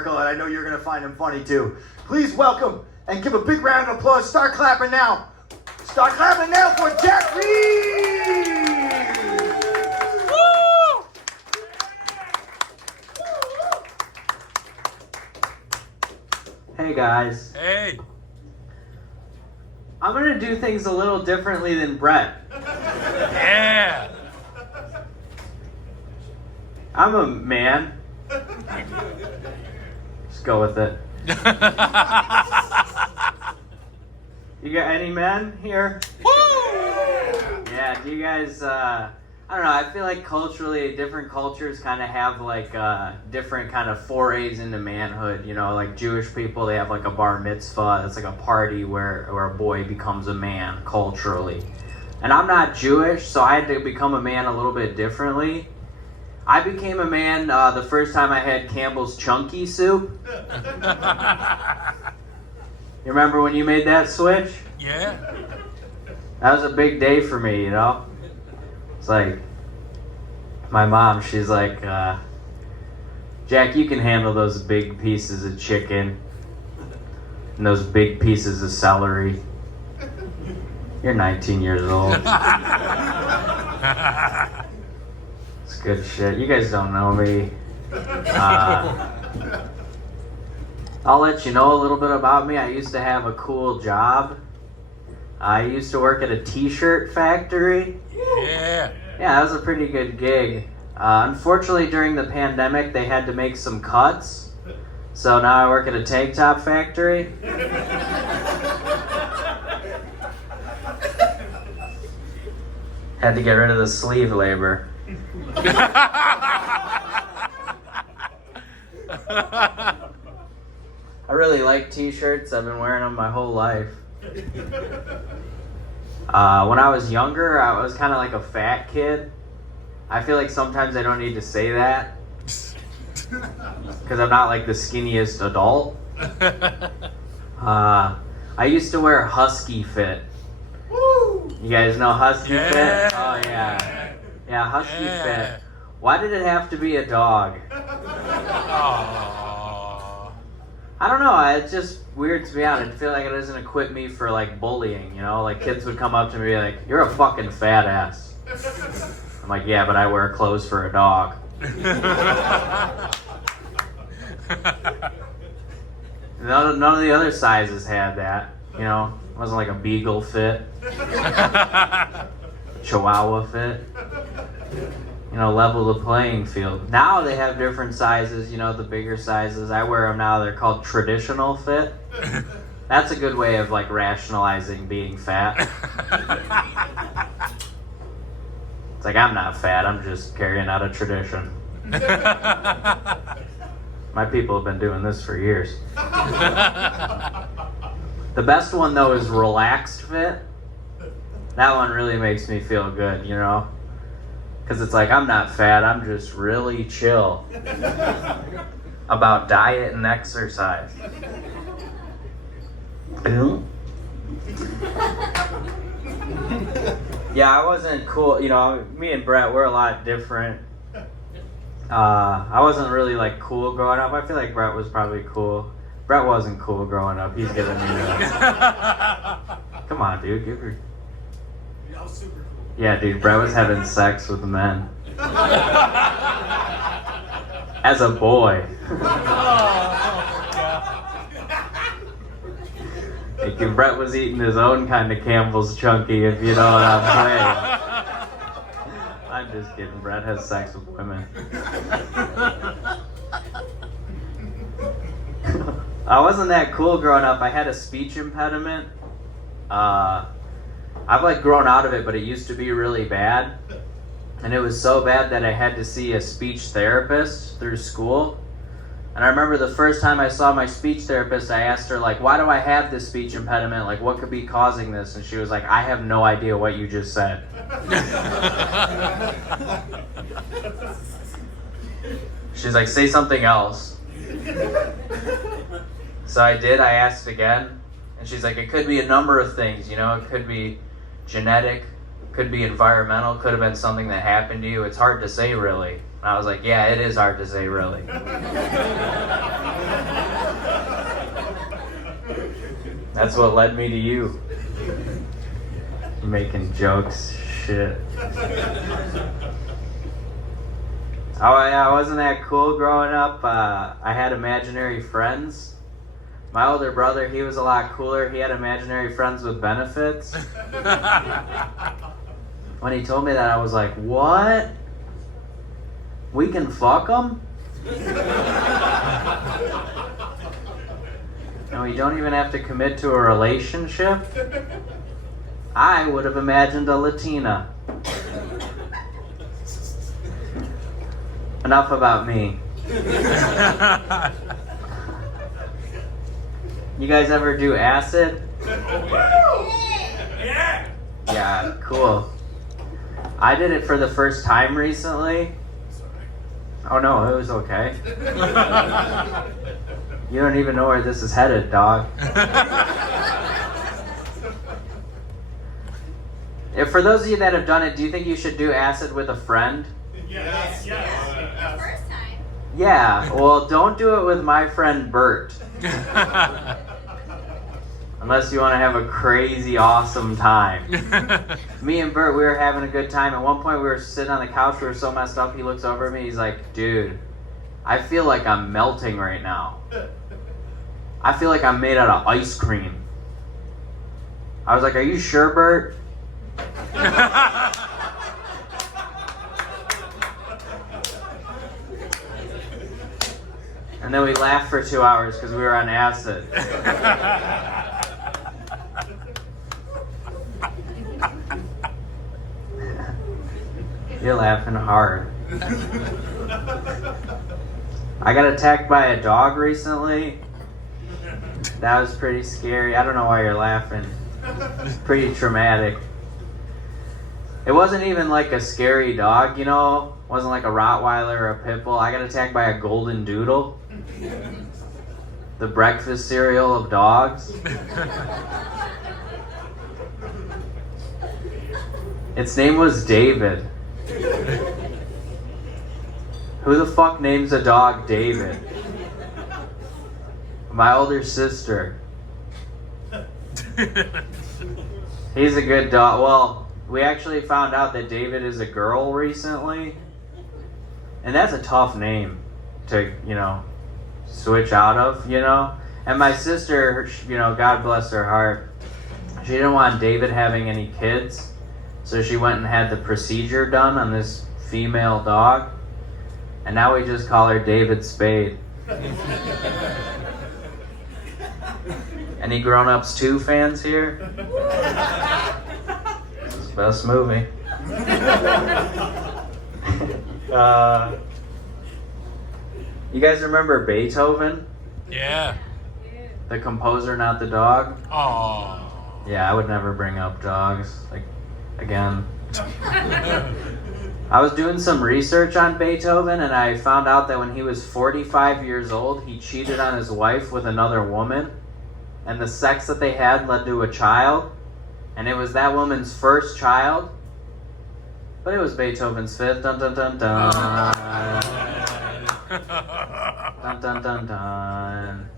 hysterical, and I know you're going to find him funny too. Please welcome and give a big round of applause. Start clapping now. Start clapping now for Jack Reeves! Woo! Hey guys. Hey. I'm going to do things a little differently than Brett. Yeah. I'm a man. Just go with it. You got any men here? Woo! Yeah, do you guys, I don't know, I feel like culturally, different cultures kind of have like different kind of forays into manhood. You know, like Jewish people, they have like a bar mitzvah. That's like a party where a boy becomes a man culturally. And I'm not Jewish, so I had to become a man a little bit differently. I became a man the first time I had Campbell's Chunky Soup. You remember when you made that switch? Yeah. That was a big day for me, you know? It's like, my mom, she's like, Jack, you can handle those big pieces of chicken and those big pieces of celery. You're 19 years old. It's good shit. You guys don't know me. I'll let you know a little bit about me. I used to have a cool job. I used to work at a t-shirt factory. Yeah. Yeah, that was a pretty good gig. Unfortunately, during the pandemic, they had to make some cuts. So now I work at a tank top factory. Had to get rid of the sleeve labor. I really like t-shirts. I've been wearing them my whole life. When I was younger, I was kind of like a fat kid. I feel like sometimes I don't need to say that because I'm not like the skinniest adult. I used to wear Husky Fit. You guys know Husky Fit? Oh yeah. Yeah, Husky Fit. Why did it have to be a dog? Aww. I don't know, it's just weird to me out. I feel like it doesn't equip me for like bullying, you know? Like kids would come up to me and be like, you're a fucking fat ass. I'm like, yeah, but I wear clothes for a dog. None of the other sizes had that, you know? It wasn't like a beagle fit. Chihuahua fit. You know, level the playing field. Now they have different sizes, you know, the bigger sizes. I wear them now, they're called traditional fit. That's a good way of like rationalizing being fat. It's like, I'm not fat, I'm just carrying out a tradition. My people have been doing this for years. The best one though is relaxed fit. That one really makes me feel good, you know? Because it's like, I'm not fat, I'm just really chill about diet and exercise. Yeah, I wasn't cool. You know, me and Brett, we're a lot different. I wasn't really like cool growing up. I feel like Brett was probably cool. Brett wasn't cool growing up. He's giving me Come on, dude, give her. I was super cool. Yeah, dude, Brett was having sex with men. As a boy. Like, Brett was eating his own kind of Campbell's Chunky, if you know what I'm saying. I'm just kidding. Brett has sex with women. I wasn't that cool growing up. I had a speech impediment. I've like grown out of it, but it used to be really bad. And it was so bad that I had to see a speech therapist through school. And I remember the first time I saw my speech therapist, I asked her, like, why do I have this speech impediment? Like, what could be causing this? And she was like, I have no idea what you just said. She's like, say something else. So I did. I asked again. And she's like, it could be a number of things, you know? It could be genetic, could be environmental, could have been something that happened to you. It's hard to say, really. And I was like, yeah, it is hard to say, really. That's what led me to you. Making jokes, shit. Oh yeah, wasn't that cool growing up? I had imaginary friends. My older brother, he was a lot cooler. He had imaginary friends with benefits. When he told me that, I was like, what? We can fuck them? And we don't even have to commit to a relationship? I would have imagined a Latina. Enough about me. You guys ever do acid? Yeah. Yeah, cool. I did it for the first time recently. Oh no, it was okay. You don't even know where this is headed, dog. For those of you that have done it, do you think you should do acid with a friend? Yes. The first time. Yeah, well, don't do it with my friend Bert. Unless you want to have a crazy, awesome time. Me and Bert, we were having a good time. At one point, we were sitting on the couch. We were so messed up. He looks over at me. He's like, dude, I feel like I'm melting right now. I feel like I'm made out of ice cream. I was like, are you sure, Bert? And then we laughed for 2 hours because we were on acid. You're laughing hard. I got attacked by a dog recently. That was pretty scary. I don't know why you're laughing. It's pretty traumatic. It wasn't even like a scary dog, you know? It wasn't like a Rottweiler or a pit bull. I got attacked by a golden doodle. The breakfast cereal of dogs. Its name was David. Who the fuck names a dog David? My older sister. He's a good dog. Well, we actually found out that David is a girl recently. And that's a tough name to, switch out of, And my sister, God bless her heart, she didn't want David having any kids. So she went and had the procedure done on this female dog. And now we just call her David Spade. Any Grown Ups 2 fans here? It's the best movie. You guys remember Beethoven? Yeah. The composer, not the dog? Oh. Yeah, I would never bring up dogs. Again. I was doing some research on Beethoven, and I found out that when he was 45 years old, he cheated on his wife with another woman, and the sex that they had led to a child, and it was that woman's first child, but it was Beethoven's fifth. Dun dun dun dun. Dun dun dun dun.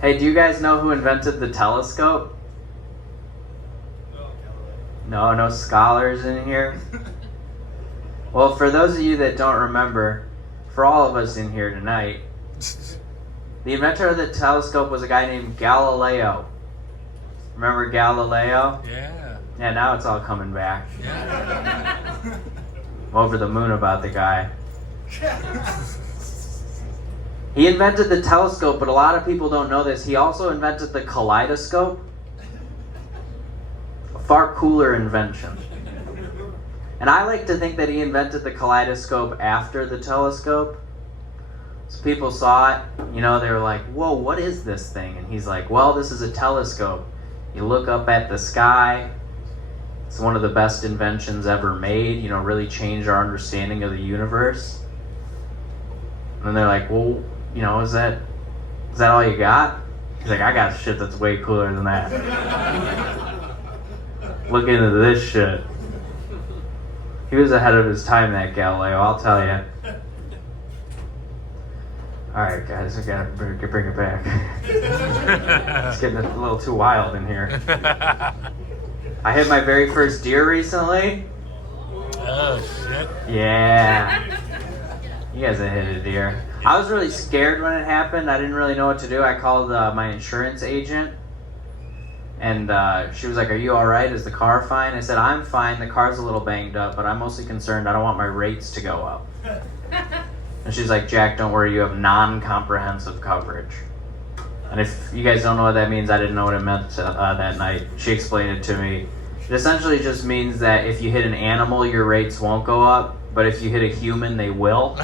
Hey, do you guys know who invented the telescope? No scholars in here? Well, for those of you that don't remember, for all of us in here tonight, the inventor of the telescope was a guy named Galileo. Remember Galileo? Yeah. Yeah, now it's all coming back. Yeah. I'm over the moon about the guy. He invented the telescope, but a lot of people don't know this. He also invented the kaleidoscope. A far cooler invention. And I like to think that he invented the kaleidoscope after the telescope. So people saw it, they were like, whoa, what is this thing? And he's like, well, this is a telescope. You look up at the sky. It's one of the best inventions ever made, really changed our understanding of the universe. And then they're like, well, is that all you got? He's like, I got shit that's way cooler than that. Look into this shit. He was ahead of his time, that Galileo, I'll tell you. Alright, guys, I gotta bring it back. It's getting a little too wild in here. I hit my very first deer recently. Oh, shit. Yeah. You guys have hit a deer. I was really scared when it happened. I didn't really know what to do. I called my insurance agent. And she was like, "Are you alright? Is the car fine?" I said, "I'm fine. The car's a little banged up, but I'm mostly concerned I don't want my rates to go up." And she's like, "Jack, don't worry. You have non-comprehensive coverage." And if you guys don't know what that means, I didn't know what it meant that night. She explained it to me. It essentially just means that if you hit an animal, your rates won't go up, but if you hit a human, they will.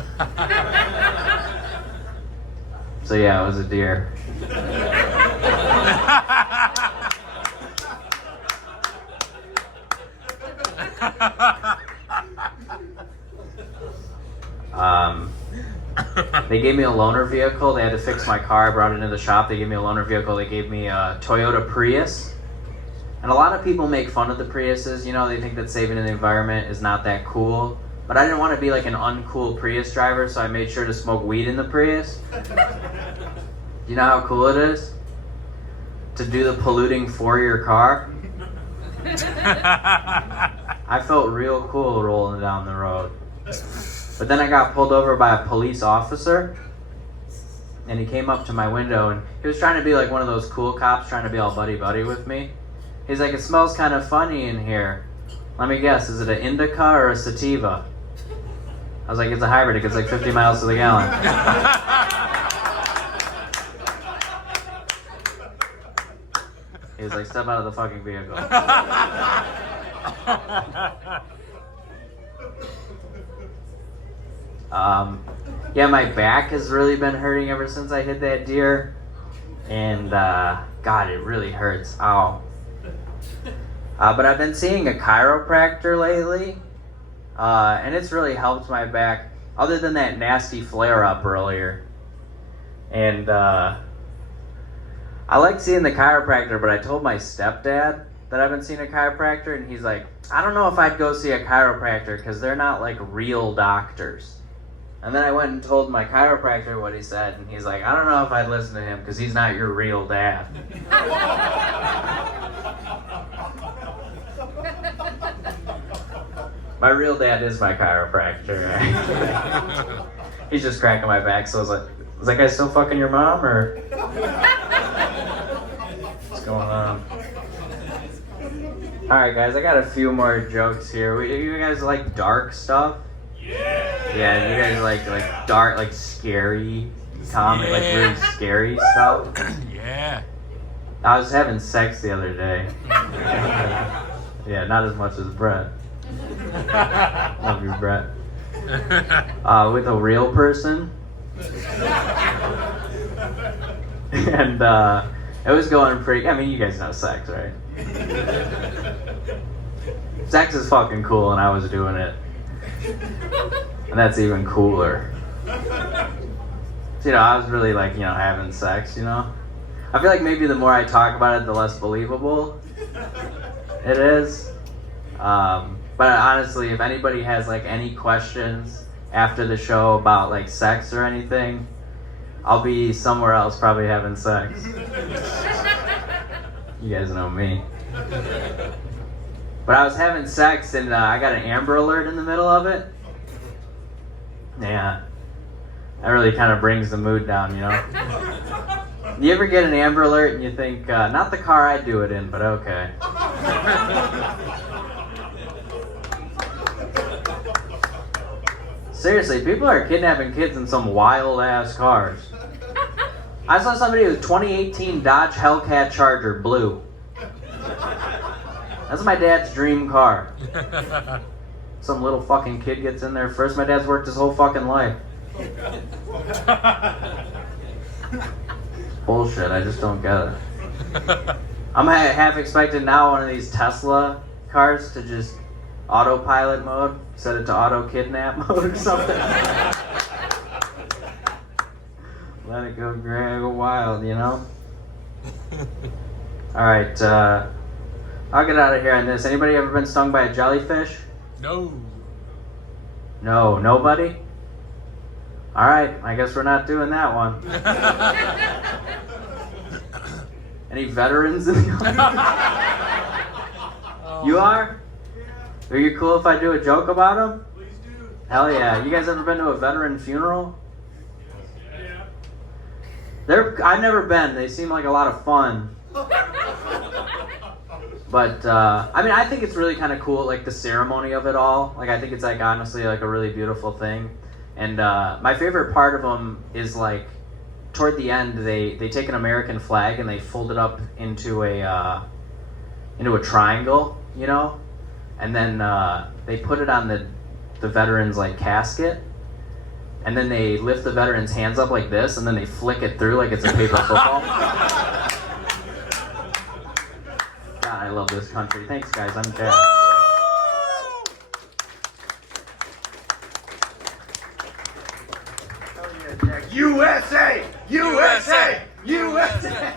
So yeah, it was a deer. They gave me a loaner vehicle. They had to fix my car. I brought it into the shop. They gave me a loaner vehicle. They gave me a Toyota Prius. And a lot of people make fun of the Priuses. You know, they think that saving the environment is not that cool. But I didn't want to be like an uncool Prius driver, so I made sure to smoke weed in the Prius. You know how cool it is? To do the polluting for your car? I felt real cool rolling down the road. But then I got pulled over by a police officer, and he came up to my window, and he was trying to be like one of those cool cops, trying to be all buddy-buddy with me. He's like, "It smells kind of funny in here. Let me guess, is it an indica or a sativa?" I was like, "It's a hybrid. It gets like 50 miles to the gallon." He was like, "Step out of the fucking vehicle." Yeah, my back has really been hurting ever since I hit that deer. And, God, it really hurts. Ow. But I've been seeing a chiropractor lately. And it's really helped my back, other than that nasty flare-up earlier. And, I like seeing the chiropractor, but I told my stepdad that I've been seeing a chiropractor, and he's like, "I don't know if I'd go see a chiropractor because they're not like real doctors." And then I went and told my chiropractor what he said, and he's like, "I don't know if I'd listen to him because he's not your real dad." My real dad is my chiropractor. He's just cracking my back, so I was like, "Is that guy still fucking your mom, or what's going on?" Alright guys, I got a few more jokes here. You guys like dark stuff? Yeah, you guys like dark, like scary comedy, like really scary stuff? Yeah. I was having sex the other day. Yeah, not as much as Brett. Love you, Brett. With a real person. And it was going pretty, I mean, you guys know sex, right? Sex is fucking cool, and I was doing it. And that's even cooler. So, I was really like, having sex, I feel like maybe the more I talk about it, the less believable it is. But honestly, if anybody has like any questions after the show about like sex or anything, I'll be somewhere else probably having sex. You guys know me. But I was having sex, and I got an Amber Alert in the middle of it. Yeah. That really kind of brings the mood down, You ever get an Amber Alert and you think, not the car I'd do it in, but okay. Seriously, people are kidnapping kids in some wild-ass cars. I saw somebody with a 2018 Dodge Hellcat Charger, blue. That's my dad's dream car. Some little fucking kid gets in there first. My dad's worked his whole fucking life. Bullshit, I just don't get it. I'm half expecting now one of these Tesla cars to just autopilot mode, set it to auto kidnap mode or something. Let it go wild, Alright, I'll get out of here on this. Anybody ever been stung by a jellyfish? No. No, nobody? All right, I guess we're not doing that one. Any veterans in the audience? You are? Are you cool if I do a joke about them? Please do. Hell yeah. You guys ever been to a veteran funeral? Yeah. I've never been. They seem like a lot of fun. But, I mean, I think it's really kind of cool, like, the ceremony of it all. Like, I think it's, like, honestly, like, a really beautiful thing. And my favorite part of them is, like, toward the end, they take an American flag and they fold it up into a triangle, you know? And then they put it on the veteran's, like, casket. And then they lift the veteran's hands up like this, and then they flick it through like it's a paper football. God, I love this country. Thanks, guys. I'm Jack. USA! USA! USA!